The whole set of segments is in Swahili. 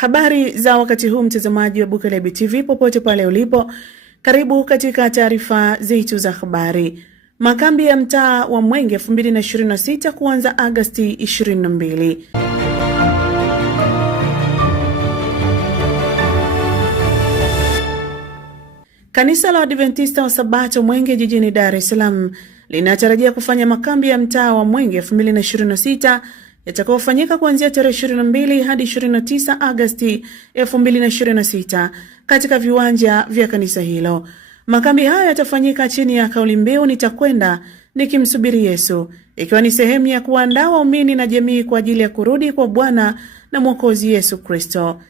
Habari za wakati huu, mtazamaji wa Bukelebe TV popote pale ulipo. Karibu katika taarifa zetu za habari. Makambi ya mtaa wa Mwenge 2026 kuanza Agosti 22. Kanisa la Adventista wa Sabato Mwenge jijini Dar es Salaam linatarajia kufanya makambi ya mtaa wa Mwenge 2026 yatakayofanyika kuanzia tarehe 22 hadi 29 Agosti 2026 katika viwanja vya kanisa hilo. Makambi hayo yatafanyika chini ya kauli mbiu nitakwenda nikimsubiri Yesu, ikiwa ni sehemu ya kuandaa waumini na jamii kwa ajili ya kurudi kwa Bwana na Mwokozi Yesu Kristo.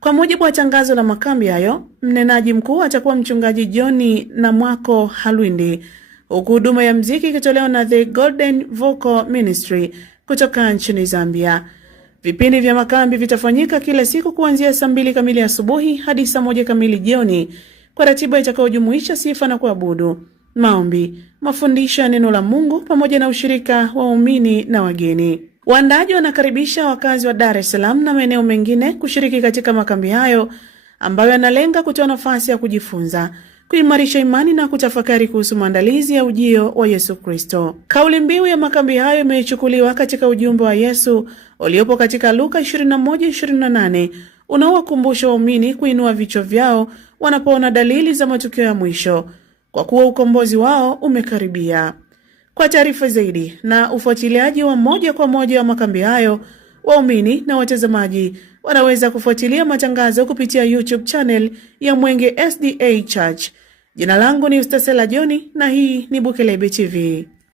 Kwa mujibu wa tangazo la makambi hayo, mnenaji mkuu atakuwa mchungaji John Namwako Halwindi, huku huduma ya muziki ikitolewa na The Golden Vocal Ministry kutoka nchini Zambia. Vipindi vya makambi vitafanyika kila siku kuanzia saa 2 kamili asubuhi hadi saa 1 kamili jioni, kwa ratiba itakayojumuisha sifa na kuabudu, maombi, mafundisho ya neno la Mungu pamoja na ushirika wa waumini na wageni. Waandaji wanakaribisha wakazi wa Dar es Salaam na maeneo mengine kushiriki katika makambi hayo ambayo yanalenga kutoa nafasi ya kujifunza, kuimarisha imani na kutafakari kuhusu maandalizi ya ujio wa Yesu Kristo. Kauli mbiu ya makambi hayo imechukuliwa katika ujumbe wa Yesu uliopo katika Luka 21:28 unaowakumbusha waumini kuinua vichwa vyao wanapoona dalili za matukio ya mwisho, kwa kuwa ukombozi wao umekaribia. Kwa taarifa zaidi na ufuatiliaji wa moja kwa moja wa makambi hayo, waumini na watazamaji wanaweza kufuatilia matangazo kupitia YouTube channel ya Mwenge SDA Church. Jina langu ni Ustasela Joni na hii ni Bukelebe TV.